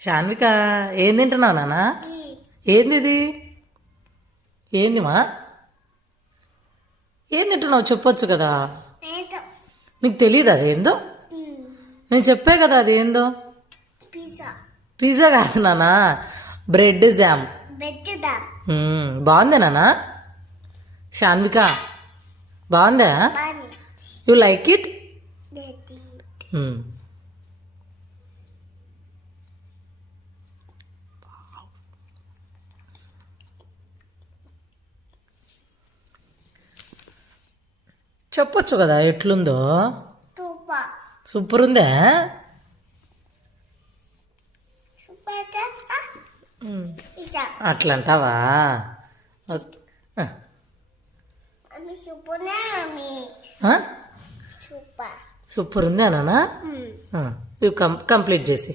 శాన్విక ఏం తింటున్నావు నాన్న? ఏంది ఇది? ఏంది మా? ఏం తింటున్నావు చెప్పొచ్చు కదా. నీకు తెలియదు అదేందో? నేను చెప్పే కదా అది ఏందో. పిజ్జా కాదు నాన్న, బ్రెడ్ జామ్. బాగుందా నాన్న? శాన్విక బాగుందా? You like it? చెప్పొచ్చు కదా ఎట్లుందో. సూపర్ ఉందా? అట్లా అంటావా? సూపర్ ఉందా నాన్న? ఇవి కంప్లీట్ చేసి